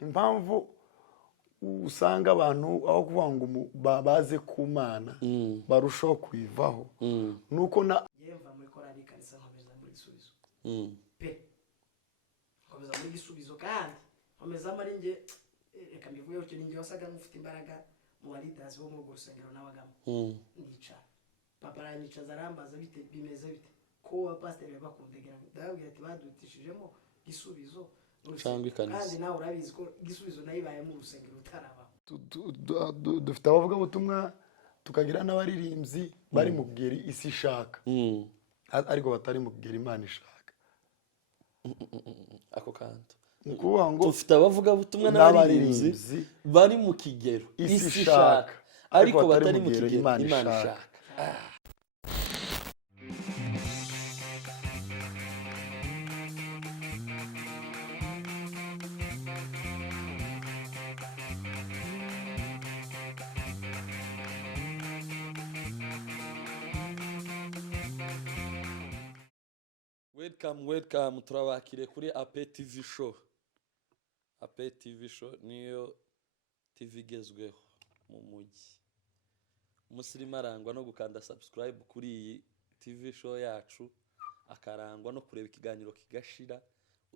impamvu usanga abantu aho kuvuga ngo baze ku mana barushaho kuyivaho nuko na yemva muri korali kanisa nkomeza muri Gisubizo pe nkomeza muri Gisubizo kandi nkomeza muri nge reka mbivuyeho cyo ninge wasaga nk'ufite imbaraga mu baridazi bo mu rusengero n'abagamo nica papa aranyicaza arambaza bite bimeze bite ko wa pastor bakundegera ndababwira ati badutishijemo Gisubizo kandi nawe urabizi ko Gisubizo nayibaye mu rusengero utaraba dufite abavuga ubutumwa tukagira n'abaririmbyi bari mu bweri isi ishaka ariko batari mu bweri Imana ishaka ako kantu ukuvuga ngo dufite abavuga ubutumwa n'abaririmbyi bari mu kigero isi ishaka ariko batari mu kigero Imana ishaka. Welcome turabakire kuri AP TV show. AP TV show niyo TV igezweho mu mujyi. Umusirimu arangwa no gukanda subscribe kuri iyi TV show yacu, akarangwa no kureba ikiganiro kigashira,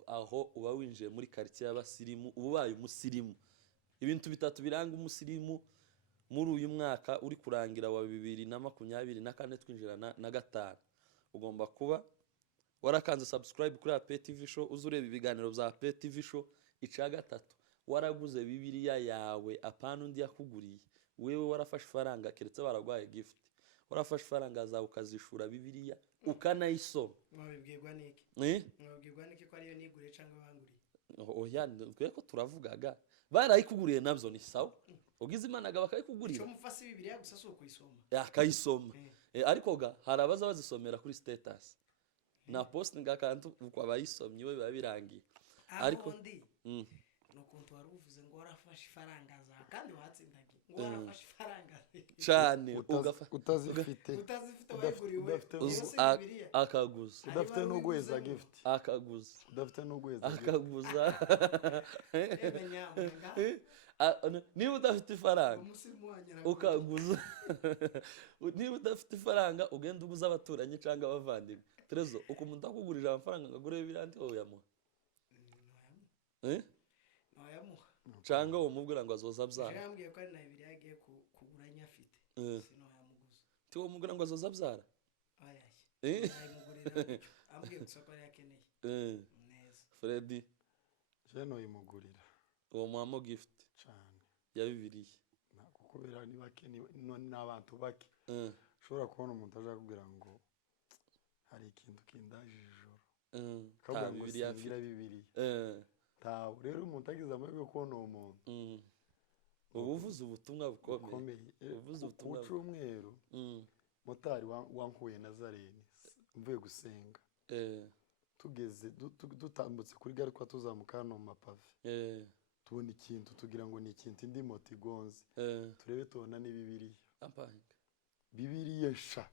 aho uba winjiye muri quartier y'abasirimu ubaye umusirimu. Ibintu bitatu biranga umusirimu muri uyu mwaka uri kurangira wa 2024 twinjirana na gatanu. Ugomba kuba warakanze subscribe kuri AP TV show, uzureba ibiganiro bya AP TV show. Ica gatatu, waraguze Bibiliya yawe apana undi yakuguriye. Wewe warafashe faranga keretse baragwaye gift, warafashe faranga zawe ukazishura Bibiliya ukanayisoma. Mwabibwirwa niki? Mwabibwirwa niki ko ariyo nigure cyangwa banguriye? Oya twe ko turavugaga barayikuguriye nabyo ni sawa. Ugize Imana bakayikugurira. Cyo mufasi Bibiliya gusa so kuyisoma. Yakayisoma. Ariko ga harabaza bazisomera kuri status. Na post ngakantu uko abayisomye we babirangiye. Ariko nukuntu waruvuze ngo warafashe faranga za kandi watsindagiye ngo warafashe faranga cyane utazifite wayiguriwe akaguza udafite no gweza gift akaguza udafite no gweza akaguza niba udafite ifaranga ukaguza niba udafite ifaranga ugenda uguza abaturanyi cyangwa abavandimwe Trezo uko umuntu akugurira amafaranga ngagure birandi wowe yamuha noyamuha cyangwa uwo mubwira ngo azoza abyara yambwiye ko ari na Bibiliya yagiye kugura nyafite sinoyamuguza ti uwo mubwira ngo azoza abyara ayimugurira ambwiye gusa ko yakeneye neza Freddy je no yimugurira uwo muhamo gift cyane ya Bibiliya kuko bera ni bakeni n'abantu bake ushobora kubona umuntu aje kubwira ngo hari ikintu kindaje ijoro kabwa ngo Bibiliya tawo rero umuntu agize amahirwe kubona uwo muntu ubuvuze ubutumwa bukomeye ubuvuze ubutumwa cy'umweru motari wankuye Nazarene mvuye gusenga tugeze dutambutse kuri gare kwa tuzamuka no mapave tubona ikintu tugira ngo ni ikintu indi moto igonze turebe tubona ni Bibiliya Bibiliya sha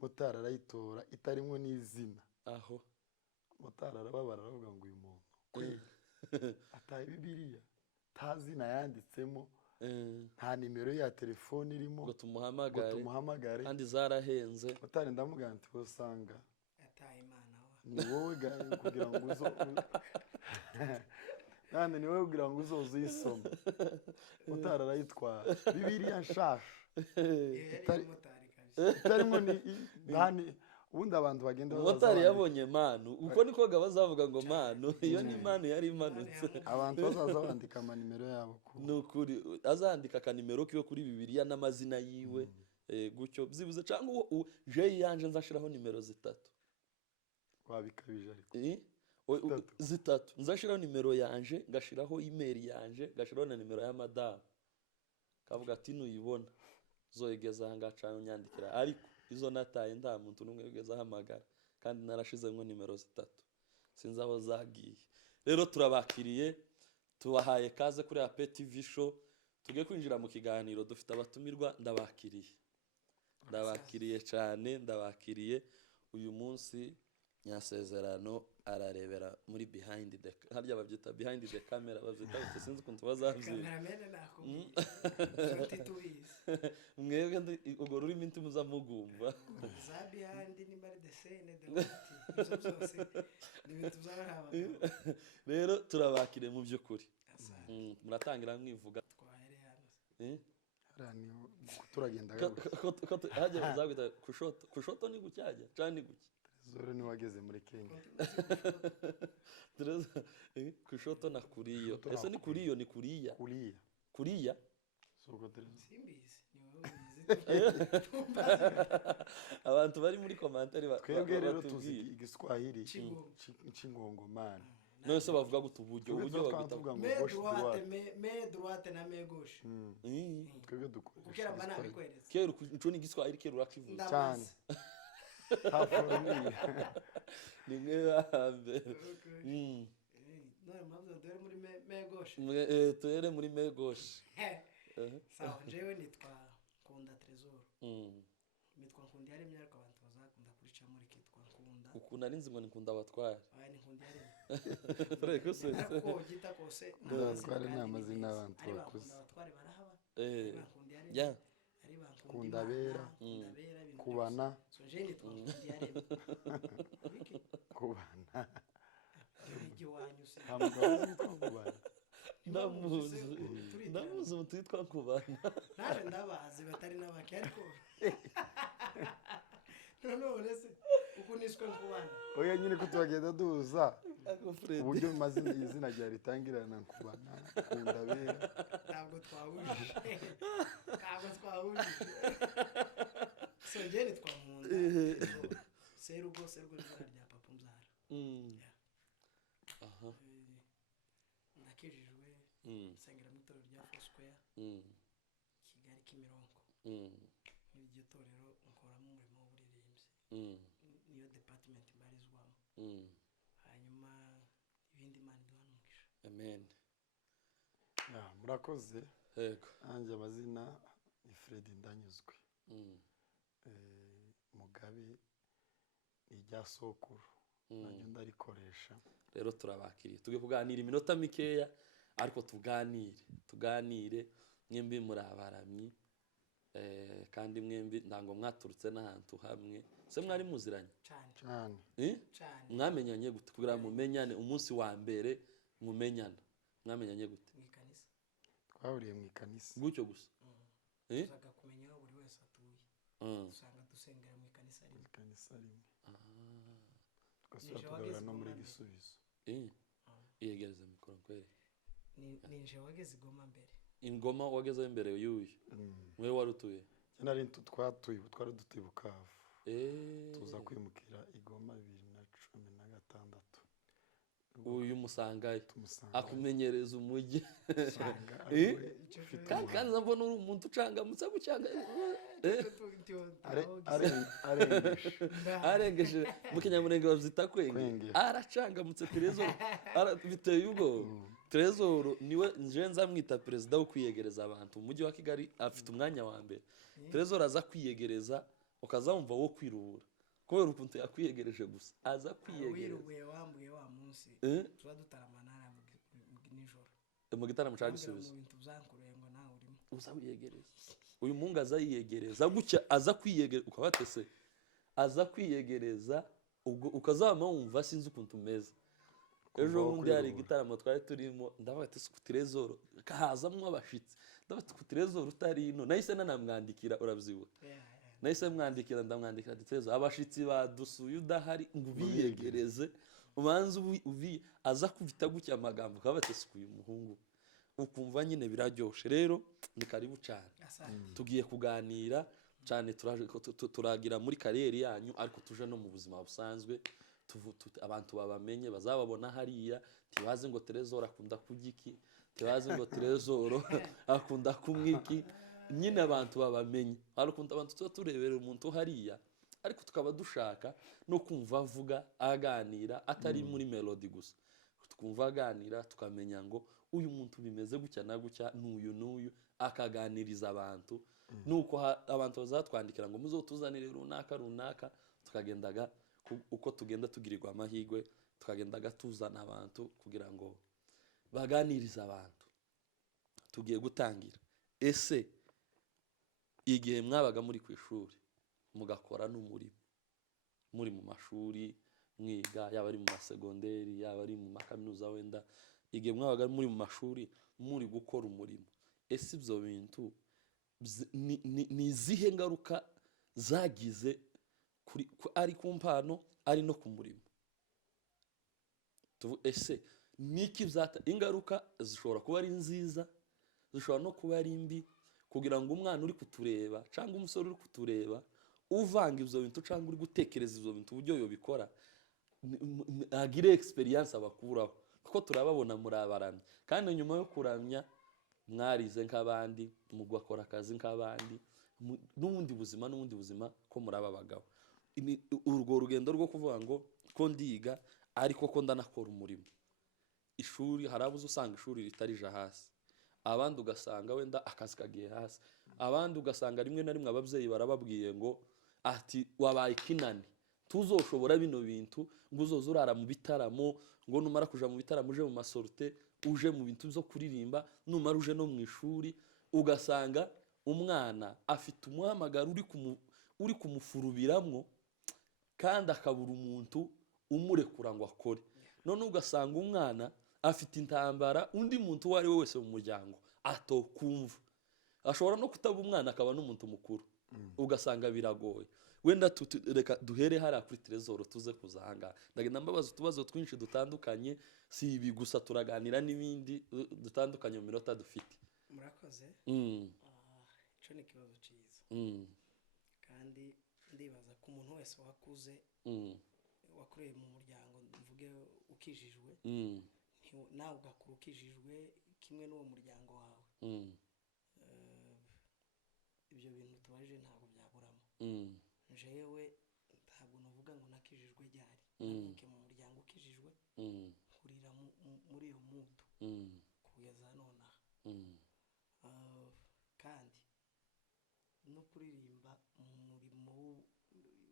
motari arayitora itarimo n'izina aho motari arababara aravuga ngo uyu muntu ataye Bibiliya tazina yanditsemo nta nimero ya telefone irimo ngo tumuhamagare kandi zarahenze motari ndamubwira nti usanga yataye Imana wa ni wowe kugira ngo uzo nande ni wowe kugira ngo uzoze uyisoma motari arayitwara Bibiliya nshasha itarimo ni ndani ubundi abantu bagenda motari yabonye manu uko niko bazavuga ngo manu iyo ni manu yari imanutse abantu bazaza bandika amanimero yabo nukuri azandika akanimero kiwe kuri Bibiliya n'amazina yiwe gutyo byibuze cyangwa je yanje nzashiraho nimero 3 wabikabije ariko 3 nzashiraho nimero yanje ngashiraho email yanje ngashiraho na nimero ya madame kavuga ati nuyibona zoyegeza hangacana nyandikira ariko izo nataye nta muntu numwe wigeze ahamagara kandi narashizemo nimero 3 sinzi aho zagiye. Rero turabakiriye tubahaye kaze kuri AP TV show tugiye kwinjira mu kiganiro dufite abatumirwa ndabakiriye cyane ndabakiriye uyu munsi nyasezerano ararebera muri behind the harya babyita behind the camera babyita bose sinzi ukuntu bazabyita kameramene nakubwiye shoti tubizi mwebwe ubwo rurimo inti muzamugumva za behind ni bari the scene the what ibyo byose ni ibintu by'abagabo rero turabakire mu by'ukuri muratangira mwivuga twahere hano haraniho turagenda hajya bazabita kushoto ni gucyajya cyane guki Trezor ni wageze muri Kenya Trezor kushoto na kuriyo ese ni kuriyo ni kuriya soko Trezor simbizi ni wowe abantu bari muri commentaire twebwe rero tuzi igiswahili c'ingongomani none se bavuga guta uburyo bagita me droite na me gauche twebwe dukoresha ukera bana bikwereza kero ico ni igiswahili kero urakivuga cyane ni mwe none mabzo dore muri me gauche tere muri me gauche sawa jewe nitwa Kunda Trezor nitwa Nkunda yaremye ariko abantu bazakunda kurica muri kitwa Nkunda ukunda arinzi ngo nikunda abatwara aya ni Nkunda yaremye Freko se ariko gita kose abatware ni amazina y'abantu bakuze abatware barahaba Nkunda yaremye ya ari bankunda Kunda bera kubana so je nitwa Nkunda yaremye kubana igi wanyuse ntabwo witwa kubana ndamuzi mutwitwa kubana naje ndabazi batari n'abake ariko none se uko niswe kubana oya nyine ko tubagenda duhuza uburyo mazina izina rya ritangirana kubana Kunda bera ntabwo twahuje so je nitwa Nkunda serugo n'izina rya papa mbyara aha nakijijwe nsengera mu itorero rya Foursquare Kigali Kimironko iryo torero nkoramo umurimo w'uburirimbyi niyo department mbarizwamo hanyuma ibindi Imana iduha umugisha amen murakoze yego nanjye amazina ni Fred Ndanyuzwe Mugabe ni irya sokuru nanjye ndarikoresha rero turabakiriye tugiye kuganira iminota mikeya ariko tuganire mwembi muri abaramyi kandi mwembi ndango mwaturutse n'ahantu hamwe se mwari muziranye cyane mwamenyanye gute kugira mumenyane umunsi wa mbere mumenyana mwamenyanye gute mu ikanisa twahuriye mu ikanisa gutyo gusa tuzaga kumenya aho buri wese atuye usanga dusengera mu ikanisa rimwe tugasubira tugarura no muri Gisubizo iyegereza mikoro kweri ninje wageze Goma mbere ingoma wageze mbere y'uyu mwe wari utuye nari twari dutuye Bukavu tuza kwimukira igoma 2016 uyu musangaye akumenyereza umujyi kandi mbona uri umuntu ucangamutse gucanga arengeje mu kinyamurenge bavyita kwenge aracangamutse Trezor biteye ubwo Trezor niwe nje nzamwita perezida wo kwiyegereza abantu umujyi wa Kigali afite umwanya wa mbere Trezor aza kwiyegereza ukazamva wo kwiruhura kubera ukuntu yakwiyegereje gusa aza kwiyegereza wirubuye wambuye wa munsi tuba dutaramana nijoro mu gitaramo cya Gisubizo mu bintu byankuruye ngo nawe urimo uza wiyegereza uyu mungu aza yiyegereza gutya aza kwiyegereza ukabatese aza kwiyegereza ubwo ukazama wumva sinzi ukuntu umeze ejo bundi hari igitaramo twari turimo ndabata ku Trezor kahazamwe abashitsi ndabata ku Trezor utari ino nahise nanamwandikira uravyibuka nahise mwandikira ndamwandikira Trezor abashitsi badusuye udahari ngo biyegereze ubanze uvi aza kuvita gutya amagambo kabatese uyu muhungu ukumva nyine biraryoshe rero ni karibu cyane tugiye kuganira cyane turagira muri kariyeri yanyu ariko tuje no mu buzima busanzwe abantu babamenye bazababona hariya tibaze ngo Trezor akunda kugiki tibaze ngo Trezor akunda kumwiki nyine abantu babamenye ariko abantu tureberera umuntu hariya ariko tukaba dushaka no kumva avuga aganira atari muri melody gusa tukumva aganira tukamenya ngo uyu muntu bimeze gutya na gutya n'uyu akaganiriza abantu nuko abantu bazatwandikira ngo muzotuzanire runaka tukagendaga uko tugenda tugirirwa amahirwe tukagenda tuzana abantu kugira ngo baganirize abantu. Tugiye gutangira. Ese igihe mwabaga muri ku ishuri mugakora n'umurimo, muri mu mashuri mwiga, yaba ari mu masegonderi, yaba ari mu makaminuza, wenda igihe mwabaga muri mu mashuri muri gukora umurimo, ese ibyo bintu ni izihe ngaruka zagize ari ku mpano ari no ku murimo? Ese niki ingaruka zishobora kuba ari nziza, zishobora no kuba ari mbi, kugira ngo umwana uri kutureba cyangwa umusore uri kutureba uvanga ibyo bintu cyangwa uri gutekereza ibyo bintu uburyo yobikora agire experience abakuraho, kuko turababona muri abaramyi kandi nyuma yo kuramya mwarize nk'abandi, mugakora akazi nk'abandi, n'ubundi buzima ko muraba abagabo. Urwo rugendo rwo kuvuga ngo ko ndiga ariko ko ndanakora umurimo. Ishuri hari abuze usanga ishuri ritarija hasi, abandi ugasanga wenda akazi kagiye hasi, abandi ugasanga rimwe na rimwe ababyeyi barababwiye ngo ati wabaye kinani tuzoshobora bino bintu, ngo uzoza urara mu bitaramo, ngo numara kuja mu bitaramo uje mu masorte, uje mu bintu byo kuririmba, numara uje no mu ishuri. Ugasanga umwana afite umuhamagaro uri kumufurubiramwo kandi akabura umuntu umurekura ngo akore. None ugasanga umwana afite intambara undi muntu uwo ari we wese mu muryango atokumva, ashobora no kutaba umwana akaba n'umuntu mukuru, ugasanga biragoye. Wenda reka duhere hariya kuri Trezor tuze kuzahanga, ndagenda mbabaza utubazo twinshi dutandukanye, si ibi gusa, turaganira n'ibindi dutandukanye mu minota dufite. Murakoze. Ico ni ikibazo cyiza, kandi ndibaza ko umuntu wese wakuze wakureye mu muryango mvuge ukijijwe, nawe ugakura ukijijwe kimwe n'uwo muryango wawe, ibyo bintu tubajije ntabwo byaburamo. Jewe ntabwo navuga ngo nakijijwe ryari, navuke mu muryango ukijijwe, nkurira muri iyo mudu kugeza nonaha. Kandi no kuririmba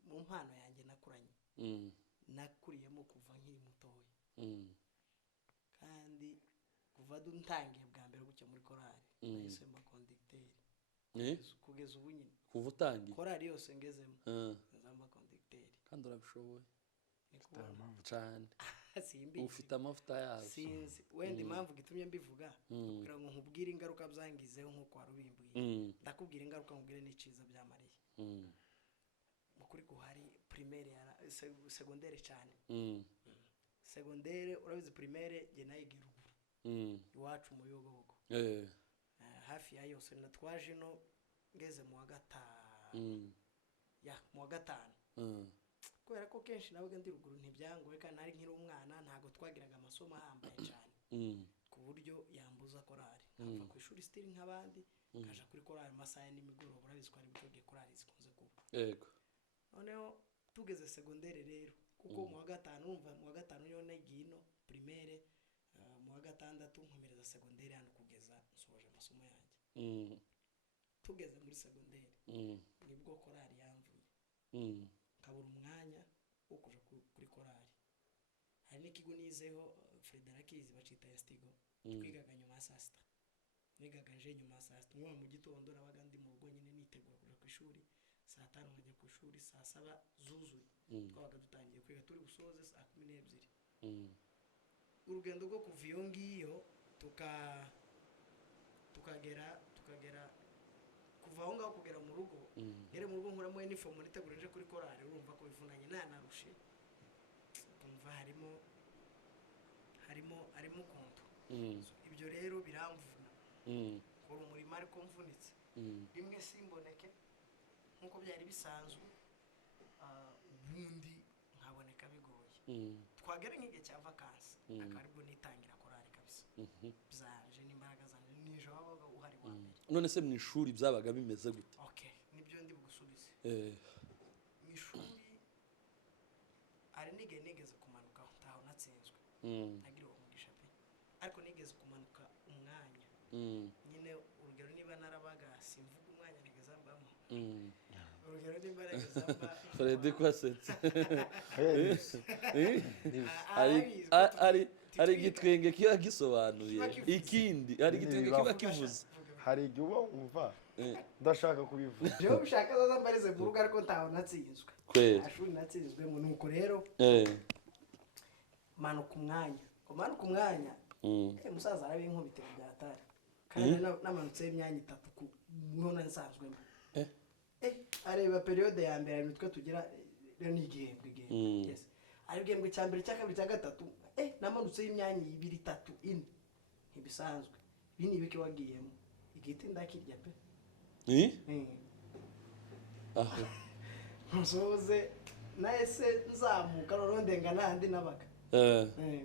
mu mpano yanjye nakuranye, nakuriyemo kuva nkiri mutoya, kandi kuva ntangiye bwa mbere gutya muri korali nahise mba conducteur kugeza ubu nyine. Kuva utangiye korali yose ngezemo nzamba conducteur. kandi urabishoboye cyane. Ufite amavuta yazo. Sinzi wenda impamvu gitumye mbivuga kugira ngo nkubwire ingaruka byangizeho nk'uko warubimbuye, ndakubwira ingaruka nkubwire n'iciza byamariye. Mukuri guhari primaire ya secondaire cyane. Secondaire urabizi primaire je nayigira ruguru iwacu mu Bibogobogo, hafi ya yose natwaje no ngeze mu wa gatanu, mu wa gatanu, kubera ko kenshi nawe ndi ruguru ntibyangoye kandi nari nkiri umwana, ntago twagiraga amasomo ahambaye cyane ku buryo yambuza korali. Nkava ku ishuri still nk'abandi, kaja kuri korali amasaha n'imigoroba, urabizi ko ari bicoge korali zikunze kuba. Yego. Noneho tugeze secondaire rero, kuko mu wa gatanu umva mu wa gatanu niyo nagino primaire, mu wa gatandatu nkomereza secondaire hano kugeza nsoje amasomo yanjye. Tugeze muri secondaire nibwo korali yamvuye, kabura umwanya wo kuja kuri korali. Hari n'ikigo nizeho Frederakizi bacita Estigo, twigaga nyuma saa sita, nigaga nje nyuma saa sita, nko mu gitondo nabaga ndi mu rugo nyine nitegura kuja ku ishuri, saa 5 nkajya ku ishuri, saa 7 zuzuye twabaga dutangiye kwiga turi busoze saa 12. Urugendo rwo kuva iyo ngiyo tukagera kuva aho ngaho kugera mu rugo, yere mu rugo nkuramo uniform nitegura nje kuri korali, urumva ko bivunanye narushe, kumva harimo konto. Ibyo rero biramvuna, kora umurimo ariko mvunitse, bimwe simboneke nkuko byari bisanzwe, ubundi nkaboneka bigoye. Twagera nk'igihe cya vacances akaribwo nitangira korali kabisa, byaje n'imbaraga zanjye nije wabaga uhari wa mbere. None se mu ishuri byabaga bimeze gute? Okay, nibyo ndi bugusubize. Mu ishuri ari nigeze kumanuka ntaho natsinzwe, nagira umugisha pe, ariko nigeze kumanuka umwanya nyine. Urugero niba narabaga simvuga umwanya nigeze mbamo, urugero n'imbaraga zamba Freddy ko asetse arabizi hari igitwenge kiba gisobanuye ikindi hari igitwenge kiba kivuze hari igihe uba wumva udashaka kubivuga jewe ushaka zaza mbarize mu rugo ariko ntaho natsinzwe kweli ashuri natsinzwemo nuko rero manuka umwanya umusaza arabinkubitira bya tari kandi namanutseho imyanya 3 niho nansanzwemo areba periode ya mbere imitwe tugira rero ni igihembwe yes ari igihembwe cya mbere cya kabiri cya gatatu namanutseho imyanya 2 3 4 ntibisanzwe bini bike wagiyemo igiti ndakirya pe aho nsoze nahise nzamuka noneho ndenga n'ahandi nabaga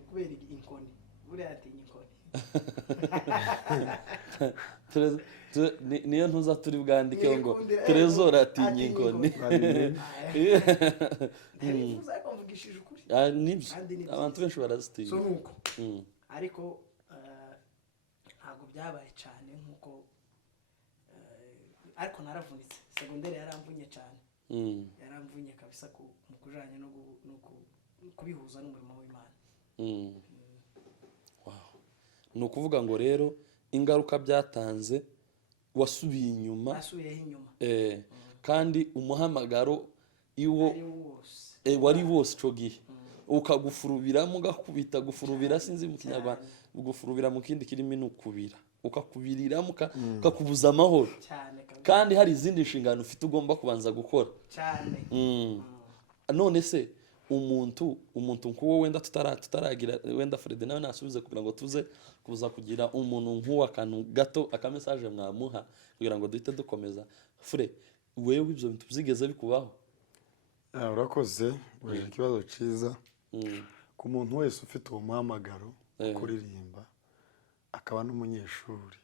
kubera inkoni buriya atinya inkoni niyo ntuza turi bwandikeho ngo Trezor atinya inkoni ntibifuza ariko mvugishije ukuri nibyo abantu benshi barazitinya so nuko ariko ntabwo byabaye cyane nkuko ariko naravunitse segonderi yaramvunye cyane yaramvunye kabisa mu kujanye no kubihuza n'umurimo w'Imana ni ukuvuga ngo rero ingaruka byatanze wasubiye inyuma kandi umuhamagaro iwo wari wose ico gihe ukagufurubiramo ugakubita gufurubira sinzi mu kinyarwanda gufurubira mu kindi kirimi n'ukubira ukakubiriramo ukakubuza amahoro kandi hari izindi nshingano ufite ugomba kubanza gukora cyane none se umuntu nk'uwo wenda tutaragira wenda Fred nawe nasubize kugira ngo tuze kuza kugira umuntu nk'uwo akantu gato akamesaje mwamuha kugira ngo duhite dukomeza Fred wewe ibyo bintu byigeze bikubaho urakoze weje ikibazo ciza ku muntu wese ufite uwo muhamagaro kuririmba akaba n'umunyeshuri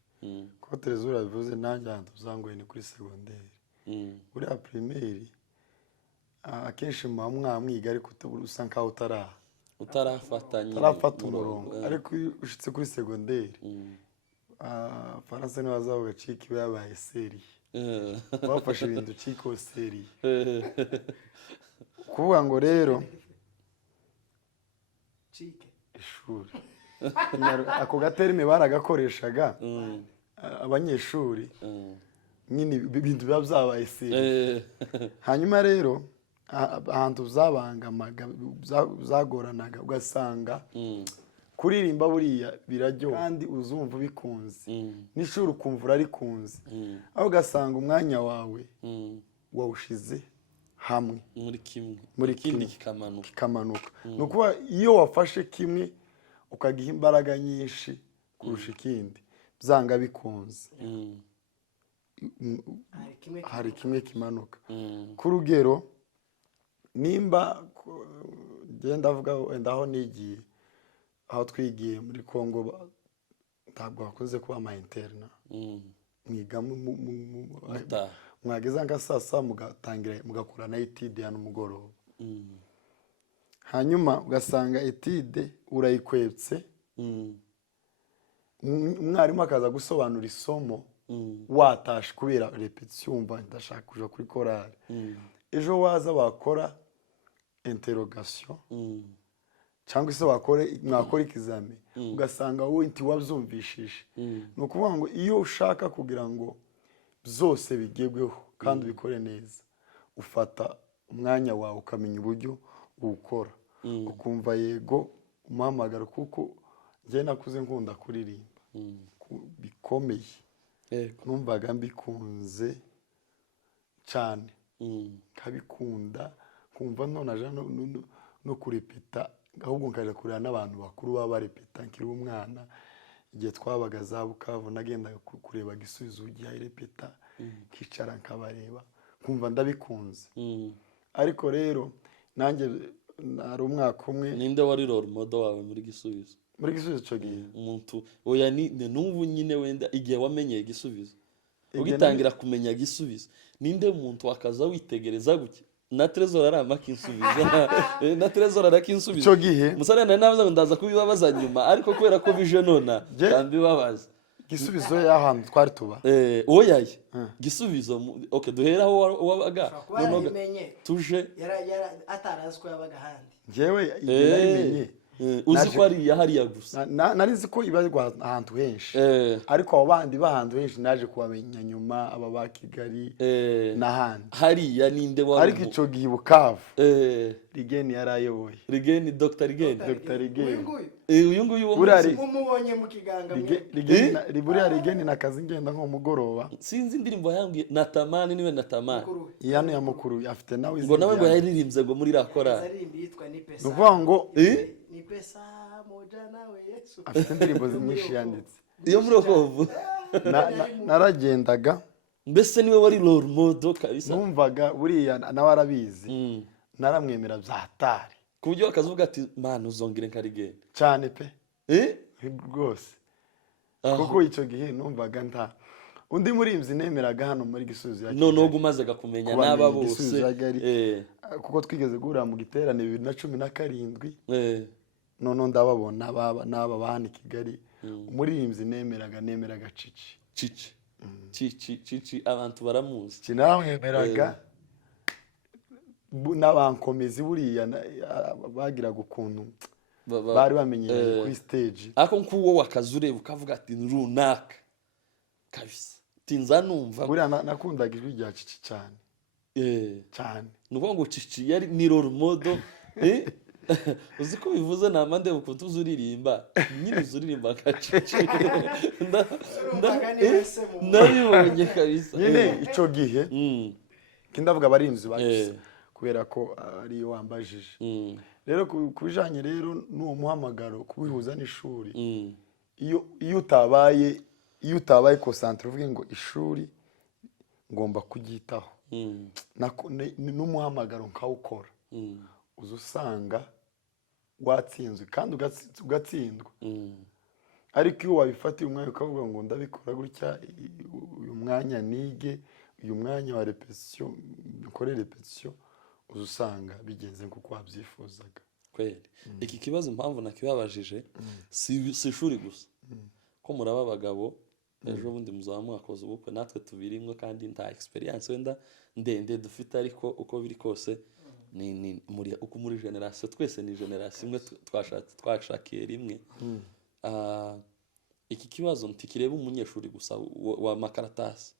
ko Trezor bivuze nanjye ahantu uzangoye ni kuri segonderi uri a primaire akenshi mwamwiga ariko usa nkaho utarafata umurongo ariko ushitse kuri segonderi Faransa niwe azavuga ciki we yabaye seri bafashe ibintu ciko seri kuvuga ngo rero cike ishuri ako gaterime baragakoreshaga abanyeshuri nyine ibintu biba byabaye seri hanyuma rero ahantu zabangamaga zagoranaga ugasanga kuririmba buriya biraryoha kandi uzumva bikunze n'ishuri ukumva urarikunze aho ugasanga umwanya wawe wawushize hamwe muri kimwe kikamanuka ni ukuba iyo wafashe kimwe ukagiha imbaraga nyinshi kurusha ikindi byanga bikunze hari kimwe kimanuka ku rugero nimba ngenda avuga wenda aho nigiye aho twigiye muri Kongo ntabwo hakunze kuba ama interna mwiga mwageza nka sasa mugatangira mugakora na etide ya n'umugoroba hanyuma ugasanga etide urayikwetse umwarimu akaza gusobanura isomo watashe kubera repetition umva ndashaka kuja kuri chorale ejo waza bakora interrogation cyangwa se mwakora ikizame ugasanga wowe inti wabyumvishije ni ukuvuga ngo iyo ushaka kugira ngo byose bigegweho kandi ubikore neza ufata umwanya wawe ukamenya uburyo uwukora ukumva yego umuhamagaro kuko njye nakuze nkunda kuririmba bikomeye numvaga mbikunze cyane nkabikunda kumva none aje no kurepeta ahubwo nkaje kureba n'abantu bakuru baba barepeta nkiri umwana igihe twabaga za Bukavu nagendaga kureba Gisubizo ugiye repeta kicara nkabareba kumva ndabikunze ariko rero nanjye ari umwaka umwe ninde wari role model wawe muri Gisubizo cyo gihe umuntu oya ni n'ubu nyine wenda igihe wamenyeye Gisubizo ugitangira kumenya Gisubizo ninde umuntu wakaza witegereza guke na Trezor arama kinsubiza na Trezor arakinsubiza cyo gihe musare nawe ndaza kubibabaza nyuma ariko kubera ko bije nona kandi babaza Gisubizo y'ahantu twari tuba oyaye Gisubizo okay duhera aho wabaga tuje atarazi ko yabaga handi njyewe yarayimenye uzi ko ari hariya gusa narizi ko ibarwa ahantu henshi ariko abo bandi bahantu henshi naje kubamenya nyuma aba ba Kigali n'ahandi hariya ninde wari ariko ico gihe Bukavu Rigeni yarayoboye Rigeni Dr. Rigeni uyu nguyu wo mumubonye mu kiganga buriya Rigeni nakazi ngenda nko mugoroba sinzi indirimbo yambwiye Natamani niwe Natamani iyano ya mukuru afite nawe ngo nawe ngo yaririmbye ngo muri rakora nuvuga ngo ni pesa moja nawe Yesu afite indirimbo nyinshi yanditse iyo muri Okovu naragendaga mbese niwe wari role model kabisa numvaga buriya nawe arabizi naramwemera byatari ku buryo akazuvuga ati man uzongere nkarigende cyane pe rwose kuko icyo gihe numvaga nta undi murimzi nemeraga hano muri Gisubizo none ubwo umaze gakumenya n'aba bose kuko twigeze guhura mu giterane 2017 none ndababona n'aba bahani Kigali umurimzi nemeraga Cici abantu baramuzi kinamwemeraga n'abankomezi buriya bagiraga ukuntu bari bamenyereye kuri stage ako nkuwo wakazure ukavuga ati runaka kabisa tinza numva buriya nakundaga ijwi rya Cici cyane cyane nuko ngo Cici yari ni role model uzi ko bivuze namande ukuntu uzuririmba nyine uzuririmba nka Cici ndabibonye kabisa nyine ico gihe kindavuga abarinzi bagize kubera ko ari yo wambajije rero kubijanye rero n'uwo muhamagaro kubihuza n'ishuri iyo utabaye concentre uvuge ngo ishuri ngomba kugitaho n'umuhamagaro nkawukora uzusanga watsinzwe kandi ugatsindwa ariko iyo wabifatiye umwanya ukavuga ngo ndabikora gutya uyu mwanya nige uyu mwanya wa repetition ukore repetition uzusanga bigenze kuko wabyifuzaga kweli iki kibazo impamvu nakibabajije si ishuri gusa ko muraba abagabo ejo bundi muzaba mwakoze ubukwe natwe tubirimwe kandi nta experience wenda ndende dufite ariko uko biri kose ni muri generation twese ni generation imwe twashakiye rimwe iki kibazo ntikireba umunyeshuri gusa wa makaratasi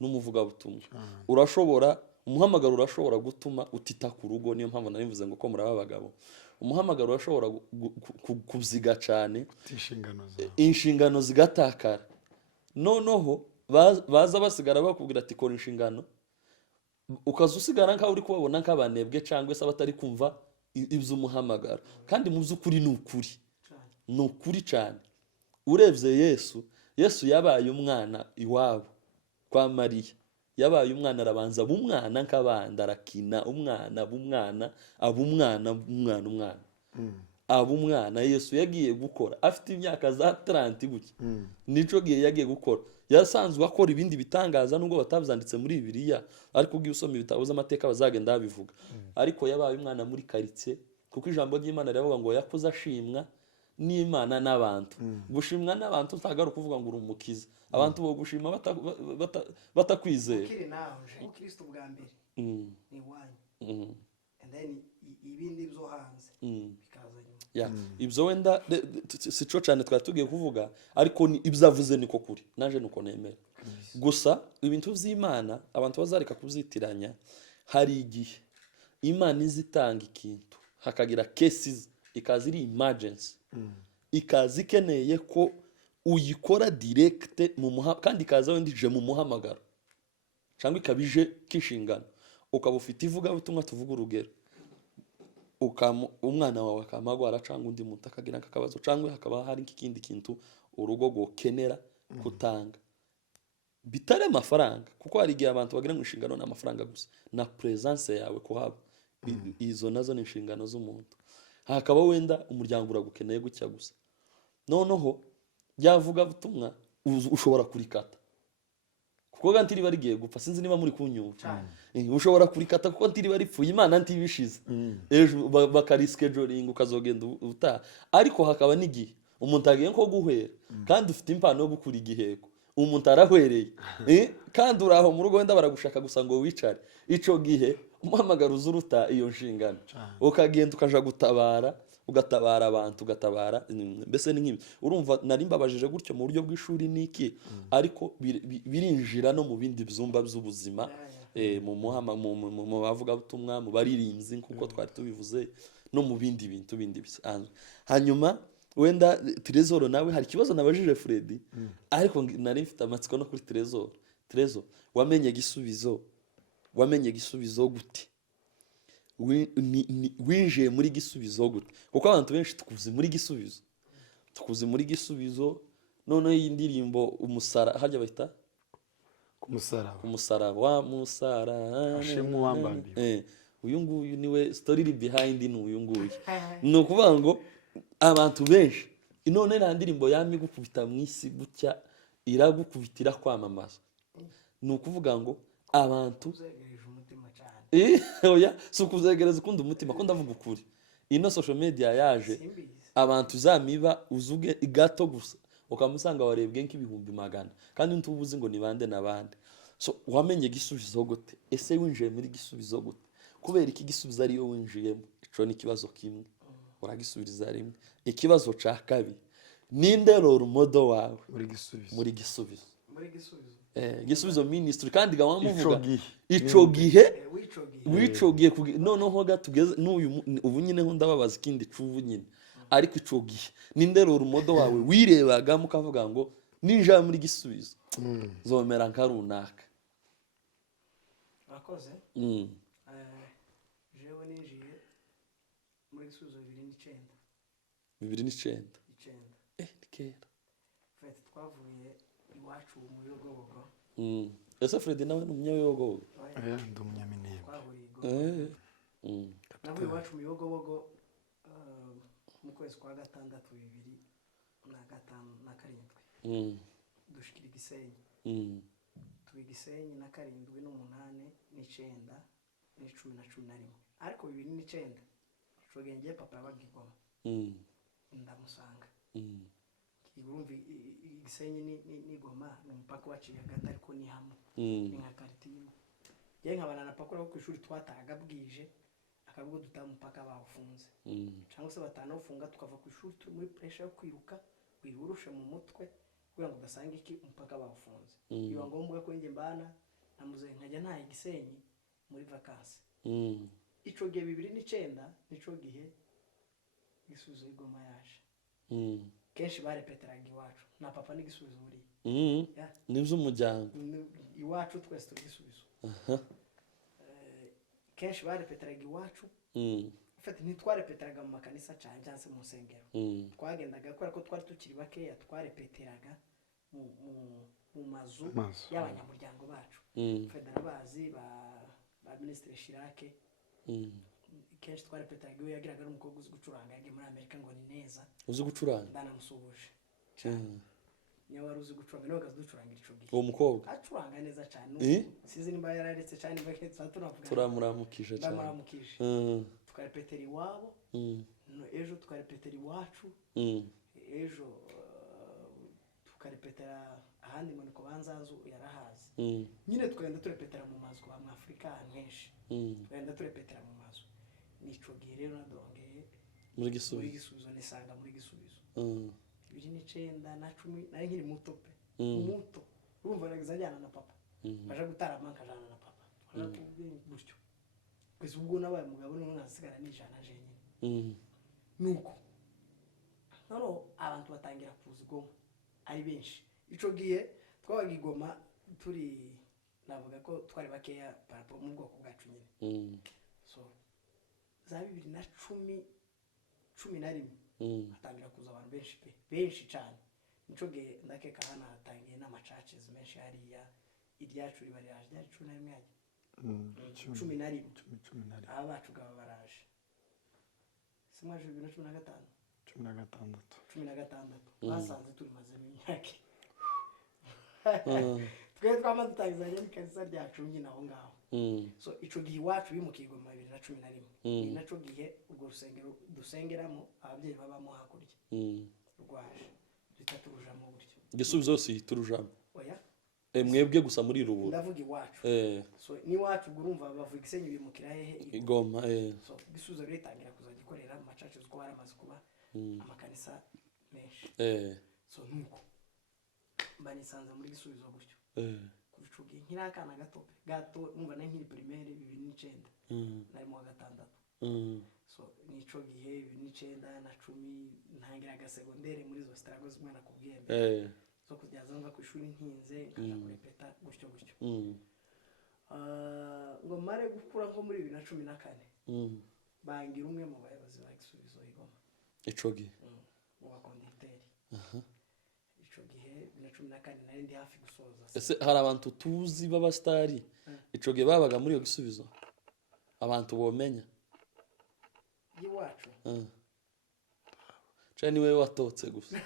n'umuvugabutumwa urashobora umuhamagaro urashobora gutuma utita ku rugo niyo mpamvu narivuze ngo ko muraba abagabo umuhamagaro urashobora kubyiga cyane inshingano zigatakara noneho baza basigara bakubwira ati kora inshingano ukaza usigara nkaho uri kubabona nk'abanebwe cyangwa se abatari kumva iby'umuhamagaro kandi mu by'ukuri ni ukuri cyane urebye Yesu yabaye umwana iwabo kwa Mariya yabaye umwana arabanza bumwana nk'abandi arakina umwana abumwana Yesu yagiye gukora afite imyaka za 30 gutya nico gihe yagiye gukora yasanzwe akora ibindi bitangaza nubwo batabyanditse muri Bibiliya ariko ugiye usoma ibitabo z'amateka bazagenda babivuga ariko yabaye umwana muri quartier kuko ijambo ry'Imana riravuga ngo yakuze ashimwa n'Imana n'abantu gushimwa n'abantu utagaruka kuvuga ngo urumukiza abantu bo gushima batakwizera ukiri naho Kristo bwa mbere ni wanyu and then ibindi byo hanze bikaza nyuma ibyo wenda sico cyane twari tugiye kuvuga ariko ibyo avuze niko kuri naje nuko nemera gusa ibintu by'Imana abantu bazareka kuzitiranya hari igihe Imana izitanga ikintu hakagira cases ikaza iri emergency ikaza ikeneye ko uyikora direct kandi ikaza wendije mu muhamagaro cyangwa ikabije kishingana ukaba ufite ivuga butumwa tuvuga urugero umwana wawe akamagwara cyangwa undi muntu akagira akabazo cyangwa hakaba hari ikindi kintu urugo gokenera kutanga bitare amafaranga kuko hari igihe abantu bagira mu inshingano n'amafaranga gusa na presence yawe kuhaba izo nazo ni inshingano z'umuntu hakaba wenda umuryango uragukeneye gutya gusa noneho byavuga butumwa ushobora kurikata kuko gantiri barigiye gupfa sinzi niba muri kunyumva ushobora kurikata kuko ntiri baripfuye Imana ntibishize ejo bakarischeduling ukazogenda uta ariko hakaba n'igihe umuntu agiye nko guhwera kandi ufite impano yo gukura igiheko umuntu arahwereye kandi uri aho mu rugo wenda baragushaka gusa ngo wicare icyo gihe umuhamagara uzuruta iyo nshingano ukagenda ukaja ugatabara abantu ugatabara mbese ni nk'ibi urumva nari mbabajije gutyo mu buryo bw'ishuri n'iki ariko birinjira no mu bindi byumba by'ubuzima mu bavugabutumwa mu baririmbyi nk'uko twari tubivuze no mu bindi bintu bindi bisanzwe hanyuma wenda Trezor nawe hari ikibazo nabajije Freddy ariko nari mfite amatsiko no kuri Trezor wamenye igisubizo gute winjiye muri gisubizo gute kuko abantu benshi tukuzi muri gisubizo noneho iyi ndirimbo umusara hajya bahita umusaraba wa musara ashimwe wambambiwe uyu nguyu niwe story iri behind ni uyu nguyu ni ukuvuga ngo abantu benshi none nta ndirimbo yamye gukubita mu isi gutya iragukubitira kwamamaza ni ukuvuga ngo abantu oya si ukuzegereza ukunda umutima ko ndavuga ukuri ino social media yaje abantu zamiba uzuge gato gusa ukamusanga warebwe nk'ibihumbi 100 kandi ntubuzi ngo ni bande na bande so wamenye gisubizo gute ese winjiye muri gisubizo gute kubera iki gisubizo ariyo winjiyemo ico ni kibazo kimwe uragisubiriza rimwe ikibazo ca kabiri ninde role model wawe muri gisubizo gisubizo ministry kandi gawamuvuga ico gihe wicogiye noneho gatugeze n'uyu ubu nyine ho ndababaza ikindi cuvu nyine ariko ico gihe ninde role model wawe wirebaga mukavuga ngo ninja muri gisubizo zomera nka runaka akoze jewe ninjiye muri gisubizo 2009 kera fete twavuye iwacu mu Yogobogo ese Freddy nawe ni umunyayogobogo ndi umunyaminembwe navuye iwacu mu Yogobogo mu kwezi kwa 6 2007 dushikira Gisenyi tubi Gisenyi na 7 n'8 n'9 n'10 na 11 ariko 2009 cogengeye papa yabagikoma ndamusanga urumva Gisenyi ni Goma ni umupaka waciye hagati ariko ni hamwe ni nka quartier ye nkabana na pakura ku ishuri twataga bwije akabwo dutaha umupaka bawufunze cyangwa se batanafunga tukava ku ishuri turi muri pressure yo kwiruka wirurushe mu mutwe kugira ngo udasanga iki umupaka bawufunze biba ngombwa ko nge mbana namuze nkajya ntaye Gisenyi muri vacances ico gihe 2009 nico gihe gisubizo igoma yaje kenshi barepeteraga iwacu na papa n'igisubizo buri nibyo umujyango iwacu twese tugisubizo kenshi barepeteraga iwacu ufite ntitwarepeteraga mu makanisa cyane cyangwa se mu nsengero twagendaga kubera ko twari tukiri bakeya twarepeteraga mu mazu y'abanyamuryango bacu federabazi ba ministre Chirac kenshi twarepeteraga iyo yagiraga n'umukobwa uzi gucuranga yagiye muri Amerika ngo ni neza uzi gucuranga ndanamusuhuje niyo wari uzi gucuranga niwe gaducuranga ico gihe uwo mukobwa acuranga neza cyane sizi nimba yararetse cyane nimba ketsa turamuramukije cyane ndamuramukije tukarepetera iwabo ejo tukarepetera iwacu ejo tukarepetera ahandi mu Banzanzu yarahazi nyine tukagenda turepetera mu mazu kwa Afrika henshi tukagenda turepetera mu mazu nico gihe rero nadongeye muri gisubizo nisanga muri gisubizo 2009 na 10 nari nkiri muto pe muto urumva nagizajyana na papa baje gutarama nkajana na papa gutyo kwese ubwo nabaye mugabo none nasigara nijana je nyine nuko naro abantu batangira kuza Goma ari benshi ico gihe twabaga Goma turi navuga ko twari bakeya parapo mu bwoko bwacu nyine so za 2010 hatangira kuza abantu benshi cyane nico gihe ndakeka hana hatangiye n'amacaches menshi hariya iryacu ribariraje ryari 11 yaje 11 aba bacu gaba baraje simaje 2015 basanze turi maze imyaka twe twamaze tutangizanye n'ikariza ryacu nyine aho ngaho so ico gihe iwacu bimukiye Goma 2011 ni naco gihe urwo rusengero dusengeramo ababyeyi babamo hakurya rwaje duhita turujamo gutyo igisubizo si turujamo oya mwebwe gusa muri rubura ndavuga iwacu so n'iwacu ubwo urumva bavuga Gisenyi bimukira hehe Igoma so igisubizo rero itangira kuzagikorera mu macaca uziko hari amaze kuba amakanisa menshi so nuko mba nisanze muri gisubizo gutyo kubicugi nkiri akana gato numva na nkiri primaire 2009 nari mu wa gatandatu so nico gihe 2009 na 10 ntangira ga secondaire muri zo struggle zimwe nakubwiye so kujyaza mva ku ishuri ntinze nkaza kurepeta gutyo ngo mare gukura nko muri 2014 bangira umwe mu bayobozi ba gisubizo Igoma ico gihe mu bakonditeri ico gihe 2014 nari ndi hafi gusoza ese hari abantu tuzi b'abastari ico gihe babaga muri iyo gisubizo abantu bomenya yiwacu cyane niwe watotse gusa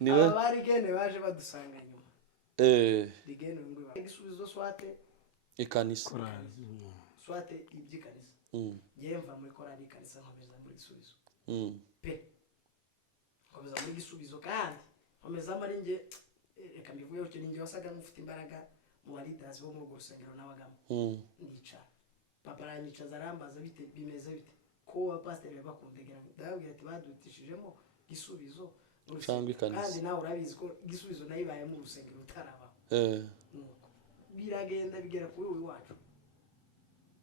niwe abari gene baje badusanga nyuma rigene ngo igisubizo swate ikanisa swate ibyikanisa yemva muri korali kanisa nkomeza muri gisubizo pe nkomeza muri gisubizo kandi nkomeza mari nge reka mbivuye uko ninge wasaga mufite imbaraga mu balidazi bo mu rusengero n'abagamo nica papa ranyica zarambaza bite bimeze bite ko pastor bakundegera ndabwira ati badutishijemo gisubizo cyangwa ikanisa kandi nawe urabizi ko gisubizo nayibaye mu rusengero utaraba biragenda bigera kuri uyu wacu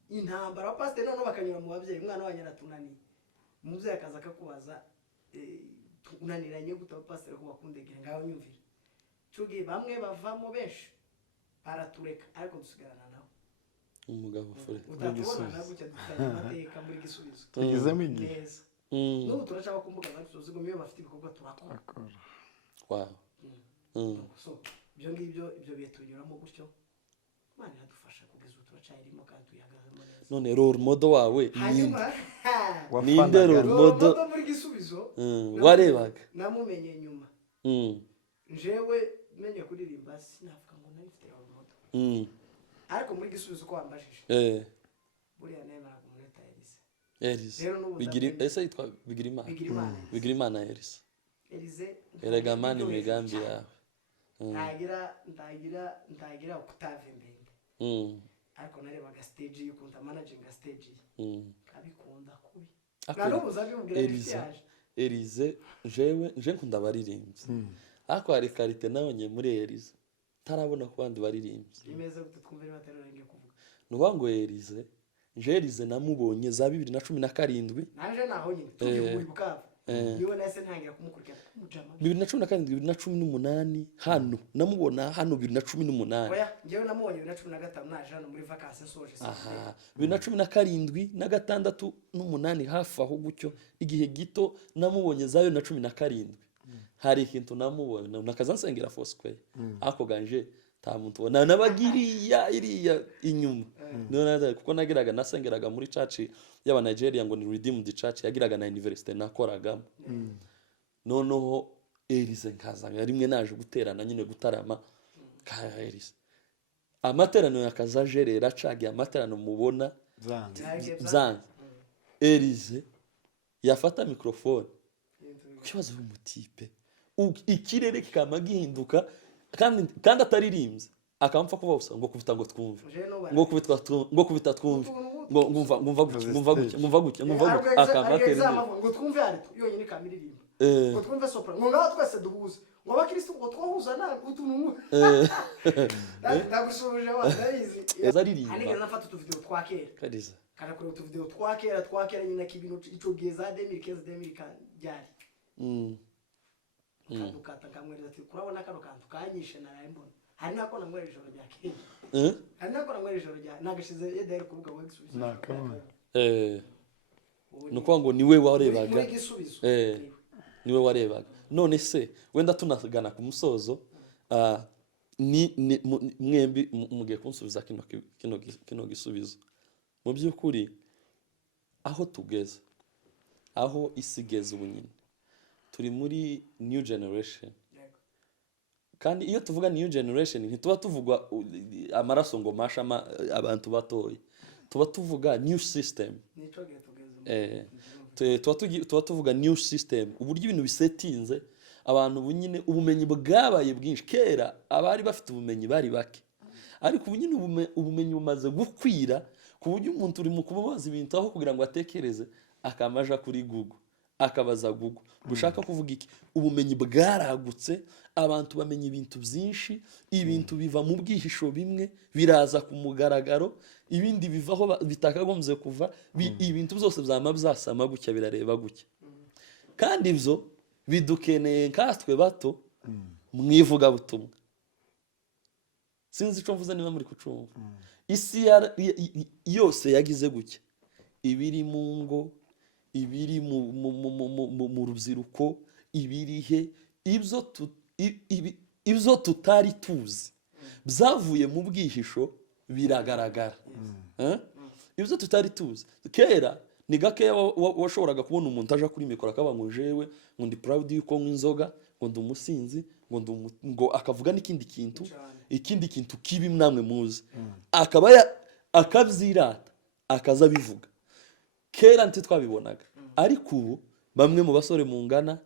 intambara pastor none bakanyura mu babyeyi umwana wanyu aratunaniye umuvyeyi akaza akakubaza unaniranye gutaba pastor ko bakundegera ngaho nyumvira cugi bamwe bavamo benshi baratureka ariko dusigarana nawe umugabo fure utatubona nagutya dufitanye amateka muri gisubizo tugezemo igihe neza n'ubu turashaka kumbuga za gisubizo ngo bafite ibikorwa turakora wow so ibyo ngibyo ibyo bihe tunyuramo gutyo Imana iradufasha kugeza ubu turacayirimo kandi tuyihagazemo neza none role model wawe hanyuma ninde role model muri gisubizo warebaga namumenye nyuma njewe menye kuririmba sinavuga ngo narifite role model ariko muri gisubizo ko wambajije buriya nemera kumureta Elise ese yitwa Bigirimana Elise erega mani imigambi yawe ndagira okutave mbende ariko narebaga stage y'ukunta managing stage kabikunda kubi narubuza bimubwira Elise nje nkunda abaririmbyi ariko hari karite nabonye muri Elise tarabona ku bandi baririmbyi imeze gute twumvira batererenge kuvuga nuba ngo Elise namubonye za 2017 naje naho nyine tugiye Bukavu niwe nase ntangira kumukurikira kumujama 2017 2018 hano namubona hano 2018 oya ngewe namubonye 2015 naje hano muri vacances soje 2017 na 6 n'umunani hafi aho gutyo igihe gito namubonye za 2017 hari ikintu namubona nakazansengera Foursquare ako ganje ta muntu bona nabagiriya iriya inyuma none kuko nagiraga nasengeraga muri church y'aba Nigeria ngo ni Redeemed Church yagiraga na university nakoragamo noneho Elise nkazanga rimwe naje guterana nyine gutarama ka Elise amaterano yakazajerera acagiye amaterano mubona zanze Elise yafata microphone kibazo y'umutipe ikirere kikama gihinduka kandi ataririmbye akamfa kuva gusa ngo kuvita ngo twumve ngo kubita twumve ngo ngumva gutya akamatera ngo twumve ari yonyine kamiririmba ngo twumve soprano ngo ngaho twese duhuza ngo abakristo ngo twahuza na utuntu ndagushubije wadabizi yazaririmba anige nafata utuvideo twakera kadiza kana kuri utuvideo twakera nyina kibino ico giza 2015 byari kadukata kamwereza ati kurabona kano kantu kanyishe narayembona hari nako namwere ijoro rya Kenya hari nako namwere ijoro rya nagashize yedere kuvuga ngo gisubizo nuko ngo niwe warebaga niwe warebaga none se wenda tunagana ku musozo ni mwembi mugiye kunsubiza kino gisubizo mu by'ukuri aho tugeze aho isigeze ubunyine turi muri new generation kandi iyo tuvuga new generation ntituba tuvuga amaraso ngo masha abantu batoye tuba tuvuga new system tuba tuvuga new system, uburyo ibintu bisetinze abantu ubu nyine ubumenyi bwabaye bwinshi. Kera abari bafite ubumenyi bari bake, ariko ubu nyine ubumenyi bumaze gukwira ku buryo umuntu uri mu kumubaza ibintu aho kugira ngo atekereze akamaja kuri Google akabaza Google gushaka kuvuga iki. Ubumenyi bwaragutse, abantu bamenya ibintu byinshi, ibintu biva mu bwihisho bimwe biraza ku mugaragaro, ibindi bivaho bitakagombye kuva, ibintu byose byama byasama gutya birareba gutya. Kandi ibyo bidukeneye nkatwe bato mwivuga butumwa. Sinzi icyo mvuze niba muri kucumva. Isi yose yagize gutya, ibiri mu ngo, ibiri mu rubyiruko, ibirihe, ibyo tutari tuzi byavuye mu bwihisho biragaragara. Ibyo tutari tuzi kera ni gakeya washoboraga kubona umuntu aje kuri mikoro akaba ngo jewe ngo ndi proud yuko nywa inzoga, ngo ndi umusinzi, ngo akavuga n'ikindi kintu kibi namwe muzi, akabyirata akaza bivuga. Kera nti twabibonaga, ariko ubu bamwe mu basore mungana,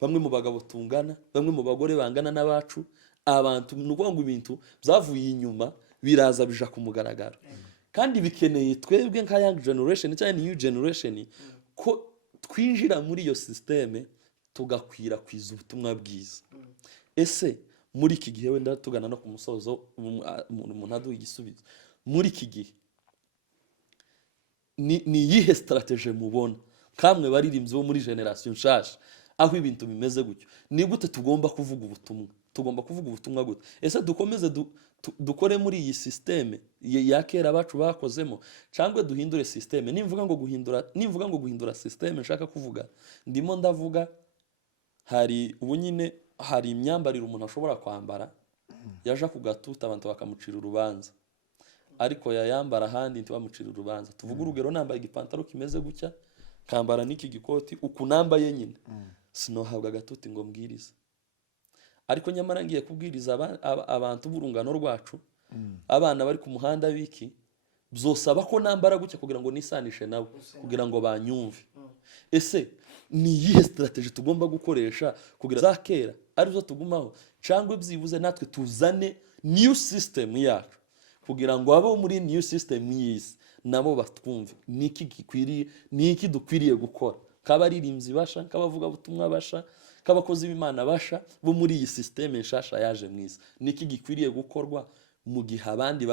bamwe mu bagabo tungana, bamwe mu bagore bangana n'abacu, abantu nukuvuga ngo ibintu byavuye inyuma biraza bija ku mugaragaro. Kandi bikeneye twebwe nka young generation cyangwa new generation ko twinjira muri iyo systeme tugakwirakwiza ubutumwa bwiza. Ese muri iki gihe wenda tugana no ku musozo umuntu aduha igisubizo, muri iki gihe ni yihe strategy mubona kamwe baririmbyi bo muri generation nshasha aho ibintu bimeze gutyo? Ni gute tugomba kuvuga ubutumwa? Tugomba kuvuga ubutumwa gute? Ese dukomeze dukore muri iyi systeme ya kera bacu bakozemo, cyangwa duhindure systeme? Nimvuga ngo guhindura systeme nshaka kuvuga, ndimo ndavuga hari ubu nyine hari imyambarire umuntu ashobora kwambara yaje kugatuta abantu bakamucira urubanza, ariko yayambara ahandi ntibamucira urubanza. Tuvuga urugero, nambaye igipantaro kimeze gutya, kambara n'iki gikoti uku nambaye nyine, sinohabwa agatuti ngo mbwirize. Ariko nyamara ngiye kubwiriza abantu b'urungano rwacu, abana bari ku muhanda biki, byosaba ko nambara gutya kugira ngo nisanishe nabo, kugira ngo banyumve. Ese ni iyihe strategy tugomba gukoresha kugira za kera arizo tugumaho, cyangwa byibuze natwe tuzane new system yacu kugira ngo abo muri new system y'isi nabo batwumve? Niki gikwiriye, niki dukwiriye gukora? Kabaririmbyi basha, kabavuga butumwa basha, kabakozi b'Imana basha bo muri iyi systeme nshasha yaje mwisi, niki gikwiriye gukorwa mu gihe abandi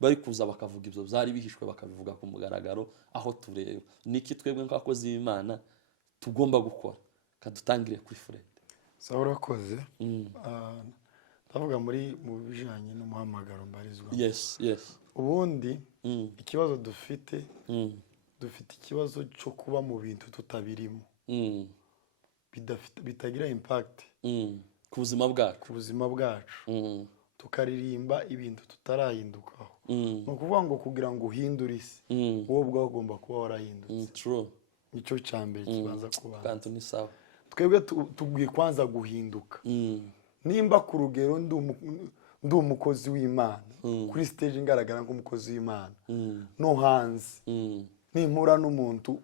bari kuza bakavuga ibyo byari bihishwe bakabivuga ku mugaragaro aho tureba? Niki twebwe nk'abakozi b'Imana tugomba gukora? Kadutangire kuri Fred. Sawa, urakoze. Ndavuga mu bijanye n'umuhamagaro mbarizwa. Yes. Ubundi ikibazo dufite ikibazo cyo kuba mu bintu tutabirimo, bitagira impact ku buzima bwacu, tukaririmba ibintu tutarahindukaho. Ni ukuvuga ngo kugira ngo uhindure isi wowe ubwawe ugomba kuba warahindutse. Nicyo cya mbere kibanza kubanza. Kantu ni sawa. Twebwe tubwiye kwanza guhinduka. Nimba ku rugero ndi umukozi w'Imana, kuri stage ngaragara nk'umukozi w'Imana, no hanze nimpura n'umuntu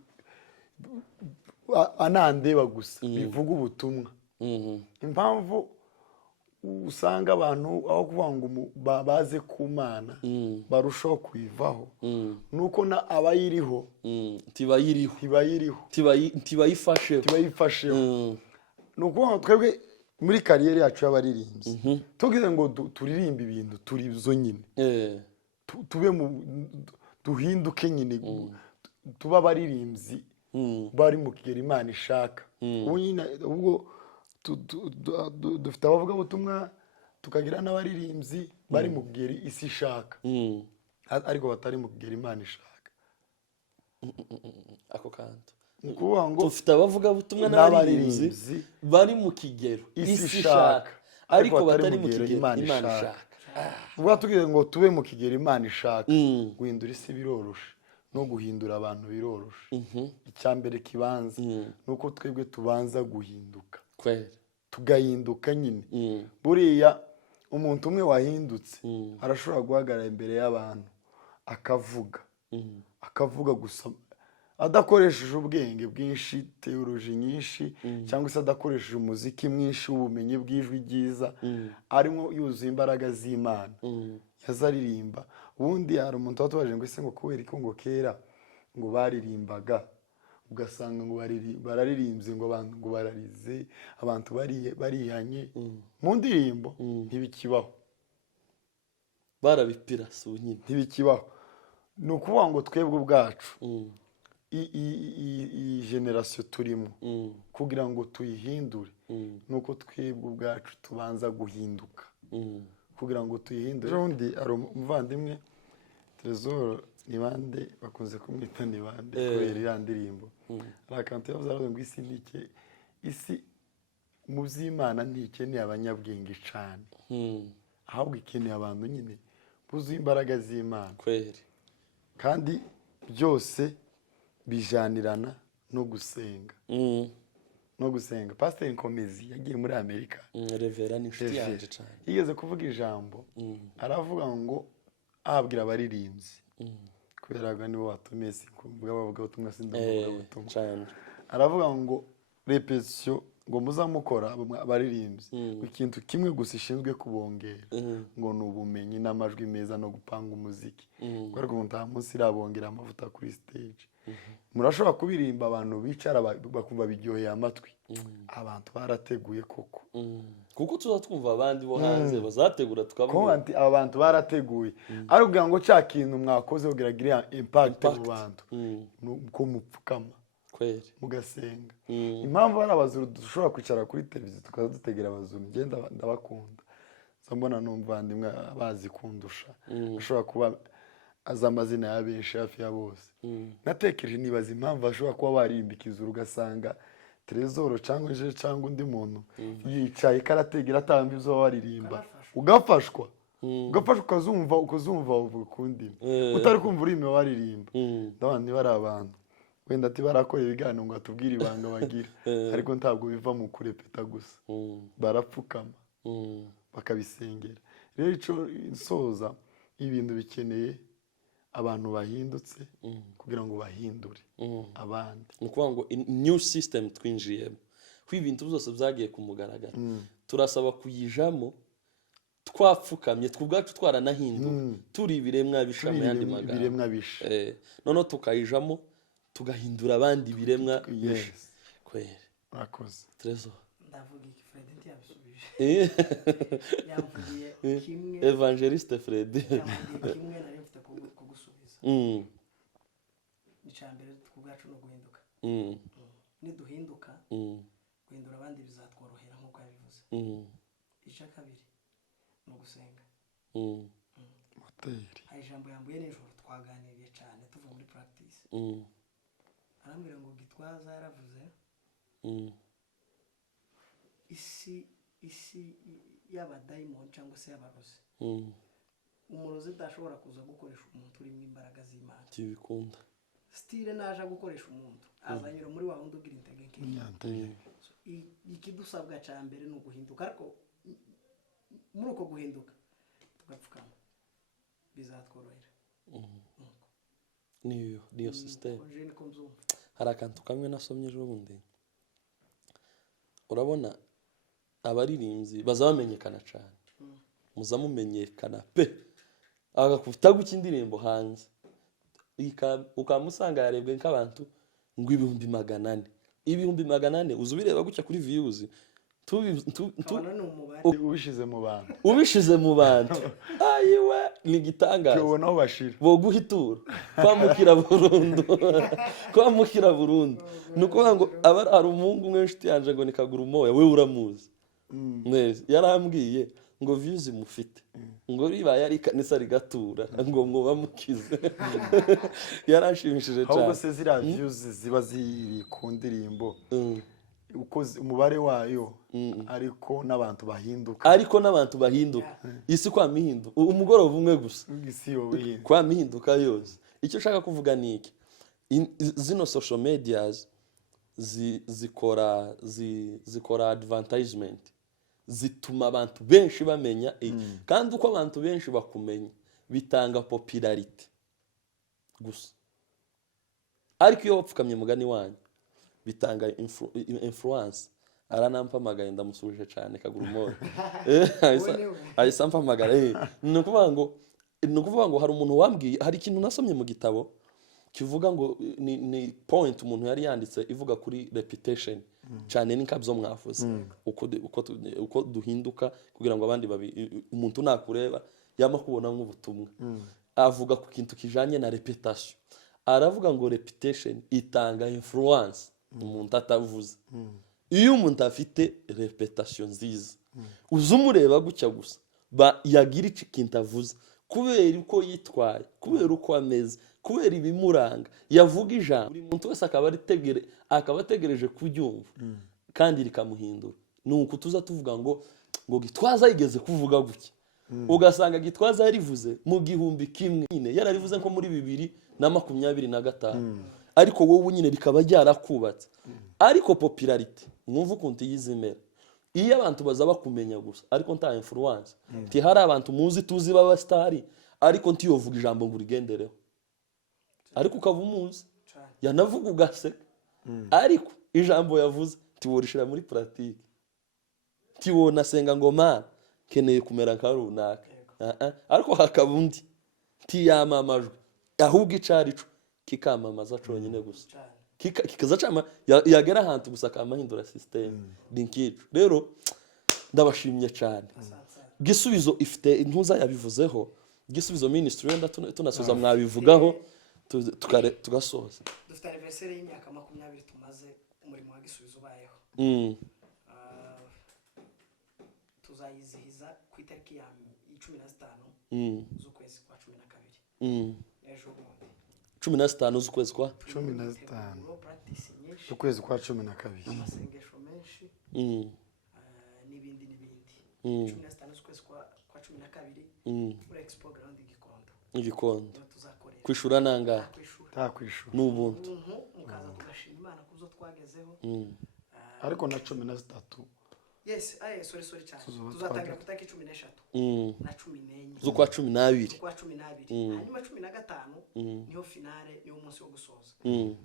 anandeba gusa bivuga ubutumwa, impamvu usanga abantu aho kuvuga ngo baze ku Mana barushaho kuyivaho, nuko abayiriho tibayifasheho. Nuko twebwe muri kariyeri yacu y'abaririmbyi tugize ngo turirimbe ibintu turi byo nyine, duhinduke nyine, tuba abaririmbyi bari mu kigero Imana ishaka. Ubwo dufite abavuga butumwa, tukagira n'abaririmbyi bari mu kigero isi ishaka, ariko batari mu kigero Imana ishaka. Ako kantu dufite abavuga butumwa n'abaririmbyi bari mu kigero isi ishaka, ariko batari mu kigero Imana ishaka. Ubwo tugize ngo tube mu kigero Imana ishaka, guhindura isi biroroshe no guhindura abantu biroroshe. Icyambere kibanza nuko twebwe tubanza guhinduka, tugahinduka nyine. Buriya umuntu umwe wahindutse arashobora guhagarara imbere y'abantu akavuga gusa adakoresheje ubwenge bwinshi, teoloji nyinshi, cyangwa se adakoresheje umuziki mwinshi w'ubumenyi bw'ijwi ryiza, arimo yuzuye imbaraga z'Imana, yazaririmba. Ubundi hari umuntu watubaje ngo ese ngo kubera iki ngo kera ngo baririmbaga, ugasanga ngo bararirimbye ngo abantu ngo bararize, abantu barihanye mu ndirimbo, ntibikibaho, barabipira si nyine, ntibikibaho. Ni ukuvuga ngo twebwe ubwacu iyi generasiyo turimo kugira ngo tuyihindure, nuko twebwe ubwacu tubanza guhinduka kugira ngo tuyihindure. Ubundi hari umuvandimwe Trezor Nibande, bakunze kumwita Nibande kubera iriya ndirimbo, hari akantu yavuze aravuga ngo isi mu by'Imana ntikeneye abanyabwenge cyane, ahubwo ikeneye abantu nyine buzuye imbaraga z'Imana, kandi byose bijanirana no gusenga, no gusenga. Pasiteri Nkomezi yagiye muri Amerika, Revera ni inshuti yanjye cyane, yigeze kuvuga ijambo, aravuga ngo ababwira abaririmbyi, kubera ngo nibo batumiye, si kuvuga bavuga ubutumwa, si ndavuga ubutumwa, aravuga ngo repetition ngo muzamukora abaririmbyi, ikintu kimwe gusa ishinzwe kubongera ngo ni ubumenyi n'amajwi meza no gupanga umuziki, kubera ngo nta munsi irabongera amavuta kuri stage. Murashobora kubirimba abantu bicara bakumva biryoheye amatwi, abantu barateguye koko, kuko tuza twumva abandi bo hanze bazategura tukavuga ati aba bantu barateguye, ari kugira ngo cya kintu mwakoze kugira impact mu bantu, ko mupfukama mugasenga. Impamvu hari abazuru dushobora kwicara kuri televiziyo tukaza dutegera abazuru, ngenda ndabakunda, mbona n'umuvandimwe bazi kundusha, ashobora kuba azi amazina ya benshi hafi ya bose. Natekereje nibaza impamvu ashobora kuba barimbika izuru, ugasanga Trezor cyangwa undi muntu yicaye karategera atamba ibyo baririmba, ugafashwa ukazumva uvuga kundi utari kumva urimo baririmba. Ndabona niba ari abantu wenda ati barakora ibiganiro ngo atubwire ibanga bagira, ariko ntabwo biva mu kurepeta gusa, barapfukama bakabisengera. Rero icyo nsoza, ibintu bikeneye abantu bahindutse kugira ngo bahindure abandi. Ni ukuvuga ngo new system twinjiyemo, ko ibintu byose byagiye ku mugaragaro, turasaba kuyijamo twapfukamye, twubwacu twaranahinduka, turi ibiremwa bisha mu yandi magambo, noneho tukayijamo tugahindura abandi biremwa bisha. Kwere murakoze. Trezor ndavuga iki Fred ntiyabisubije, yavugiye kimwe, Evangeliste Fred kimwe nari mfite kugusubiza. Icambere twubwacu no guhinduka, niduhinduka guhindura abandi bizatworohera nk'uko yabivuze. Icya kabiri ni ugusenga. Hari ijambo yambuye nijoro twaganiriye cyane tuva muri practice, arambwira ngo Gitwaza yaravuze isi y'abadayimoni cyangwa se y'abarozi, umurozi udashobora kuza gukoresha umuntu urimo imbaraga z'Imana, kibikunda stile naje gukoresha umuntu azanyura muri wa wundi ugira intege nke. Ikidusabwa cya mbere ni uguhinduka, ariko muri uko guhinduka tugapfukama bizatworohera. niyo system. Hari akantu kamwe nasomye ejo bundi, urabona abaririmbyi bazamenyekana cyane, muzamumenyekana pe, agakufita guki indirimbo hanze, ukamusanga yarebwe nk'abantu ngo 400,000 uzubireba gutya kuri views, ubishize mu bantu ayiwe ni gitangaza, ubona aho bashira bo guhitura kwamukira burundu. Nuko ngo ari umuhungu umwe inshuti yanje ngo nikagura umoya, we uramuzi neza, yarambwiye ngo views mufite ngo ribaye ari kanisa rigatura ngo mwoba mukize. Yaranshimishije cyane. Ahubwo se zira views ziba ziri ku ndirimbo, uko umubare wayo, ariko n'abantu bahinduka, isi kwa mihindu umugoroba umwe gusa, isi yo kwa mihinduka yose. Icyo ushaka kuvuga ni iki, zino social medias zikora advertisement, zituma abantu benshi bamenya, kandi uko abantu benshi bakumenya bitanga popularity gusa. ariko iyo wapfukamye mugani wanyu bitanga influence. Aranampamagaye ndamusubije cyane kaguru moyo ahise ampamagara. Ni ukuvuga ngo hari umuntu wambwiye, hari ikintu nasomye mu gitabo kivuga ngo ni point umuntu yari yanditse ivuga kuri reputation cyane n'inkabyo mwavuze uko duhinduka kugira ngo abandi umuntu nakureba yama kubona nk'ubutumwa. Avuga ku kintu kijanye na reputation, aravuga ngo reputation itanga influence umuntu atavuze. Iyo umuntu afite reputation nziza uzumureba gutya gusa yagira ikintu avuze kubera uko yitwaye, kubera uko ameze, kubera ibimuranga, yavuga ijambo buri muntu wese akaba ategereje kubyumva kandi rikamuhindura. Nuko tuza tuvuga ngo Gitwaza yigeze kuvuga gutya, ugasanga Gitwaza yarivuze mu 1000 yararivuze nko muri 2025, ariko wowe nyine bikaba byarakubatse. Ariko popularity mwumva ukuntu yizimera iyo abantu baza bakumenya gusa ariko nta influence. Ti hari abantu muzi tuzi baba star ariko ntiyovuga ijambo ngo urigendereho, ariko ukaba umuzi yanavuga ugaseka, ariko ijambo yavuze tiworishira muri pratique, tiwona senga ngo ma keneye kumera nka runaka, ariko hakaba undi tiyamamajwe ahubwo icarico kikamamaza conyine gusa kikaza cama yagera ahantu gusa kamahindura system dinkico. Rero ndabashimye cyane. Gisubizo ifite intuza yabivuzeho, Gisubizo ministry wenda tunasoza mwabivugaho tugasoza. Dufite anniversaire y'imyaka 20 tumaze umurimo wa Gisubizo bayeho. Tuzayizihiza ku itariki ya 15 z'ukwezi kwa 12. Ejo bundi 15 z'ukwezi kwa 15 ukwezi kwa 12. Amasengesho menshi n'ibindi 15 z'ukwezi kwa 12 muri Expo Ground Gikondo kwishura nanga takwishura n'ubuntu mukaza tugashima Imana kuzo twagezeho. Ariko na 13 yes sorry cyane tuzatangira kutaki 13 na 14 z'ukwa 12 hanyuma 15 niho finale yo umunsi wo gusoza.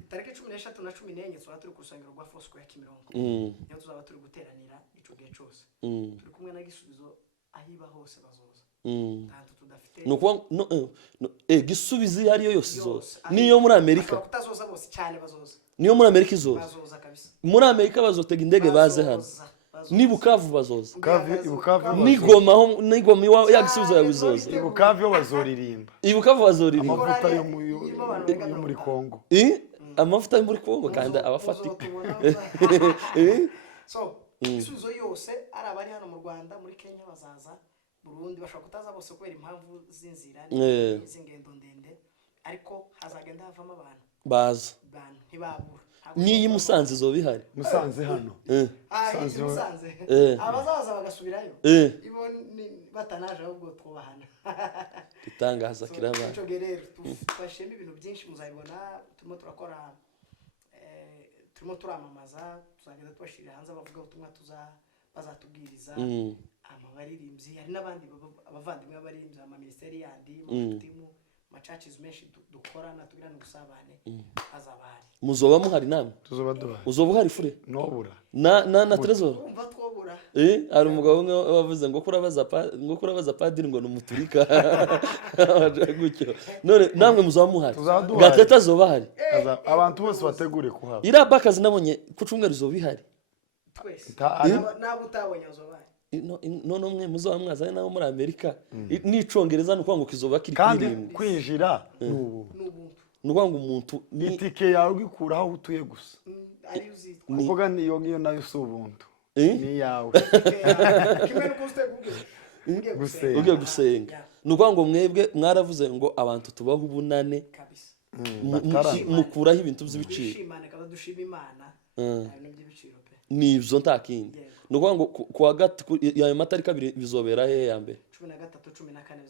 Tariki 13 na 14 tuzaba turi kusangiro rwa Fosco ya Kimironko, niho tuzaba turi guteranira ico gihe cyose turi kumwe na Gisubizo ahiba hose bazoza. Tanto tudafite Gisubizo ariyo yose izoza, niyo muri Amerika kutazoza bose cyane bazoza, niyo muri Amerika izoza kabisa. Muri Amerika bazotega indege baze hano, ni Bukavu bazoza, Bukavu nigoma iwa ya Gisubizo yabizoza, Bukavu bazoririmba, Bukavu bazoririmba amavuta yo muri Kongo, amavuta yo muri Kongo kandi abafatika. So Gisubizo yose ari abari hano mu Rwanda, muri Kenya bazaza, Burundi bashaka kutaza bose kubera impamvu z'inzira n'izingendo ndende, ariko hazagenda havamo abantu baza ntibabura. Niyi Musanze zo bihari, Musanze hano Musanze abazaza bagasubirayo ibo batanaje ahubwo twubahana itangaza kiraba. Ico gerero twashemba ibintu byinshi muzayibona, turimo turamamaza, tuzagenda tubashirira hanze abavuga ubutumwa bazatubwiriza abaririmbyi, hari n'abandi abavandimwe abaririmbyi ama ministeri yandi mu timu churches menshi dukorana tugirana ubusabane azabahari. Muzoba muhari namwe? Tuzoba duhari. Uzoba uhari fure? Nobura na Trezor umva twobura ari umugabo umwe wavuze ngo kurabaza padiri ngo numuturika gutyo. None namwe muzoba muhari? Gateta zoba hari, abantu bose bategure kuhaba. Irabakazi nabonye ku cyumweru zoba ihari twese nabo utabonye zoba none umwe muzoba mwazanye nabo muri Amerika n'icongereza nuko ngo kizoba kiri kandi kwinjira nuko ngo umuntu itike yawe gikuraho utuye gusa ari uzitwa kuvuga niyo nayo subuntu ni yawe kimwe ugiye gusenga. Nuko ngo mwebwe mwaravuze ngo abantu tubaho ubunane kabisa, mukuraho ibintu by'ibiciro, dushimane kaba dushima Imana n'ibiciro pe nibyo ntakindi. Nuko ngo kuwa ya matariki 2 bizobera he ya mbere 13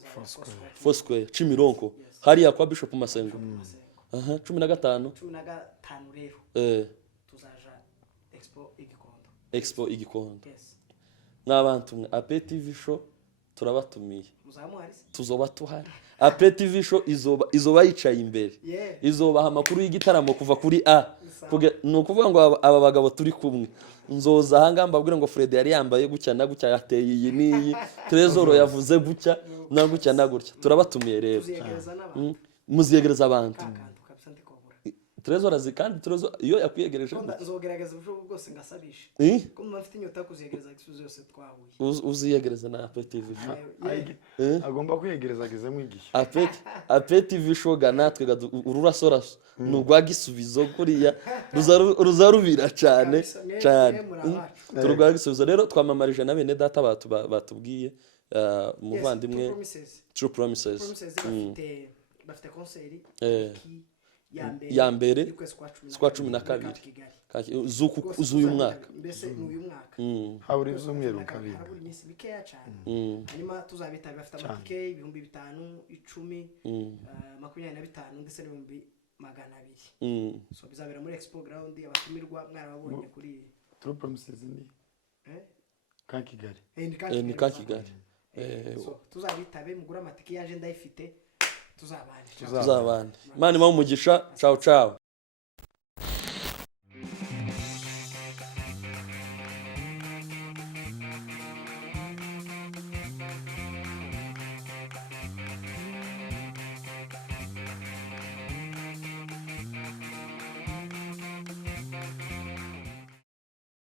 14 Fosco Kimironko hariya kwa Bishop Masengo 15 rero tuzaja Expo Igikondo n'abantu mwe APTV show turabatumiye muzamuhari tuzoba tuhari Ape TV show izoba yicaye imbere izobaha amakuru y'igitaramo kuva kuri A ni ukuvuga ngo aba bagabo turi kumwe nzoza ahangaha mbabwire ngo Fred yari yambaye gutya na gutya yateye iyi n'iyi Trezor yavuze gutya na gutya na gutya turabatumiye rero muziyegereza abantu Trezor azi kandi Trezor iyo yakwiyegereje nzogerageza ubushobozi bwose ngasabisha ko mfite inyota kuziyegereza igisubizo yose twahuye uziyegereza na Ape TV agomba kwiyegereza agezemo igihe Ape TV show natwe ururasoraso nugwa gisubizo kuriya ruzarubira cyane turugwa gisubizo rero twamamarije na bene data batubwiye umuvandimwe True Promises bafite konseri ya mbere kwa 12 z'uyu mwaka mbese n'uyu mwaka haburi z'umweru kabiri haburi iminsi mikeya cyane hanyuma tuzabitabira bafite amatike 5,000 10 25 ndetse n'ibihumbi 200 so bizabera muri Expo Ground abatumirwa mwarababonye kuri True Promises ni ka Kigali ni ka Kigali so tuzabitabe mugura amatike yaje ndayifite tuzabana Imana imuha umugisha ciao ciao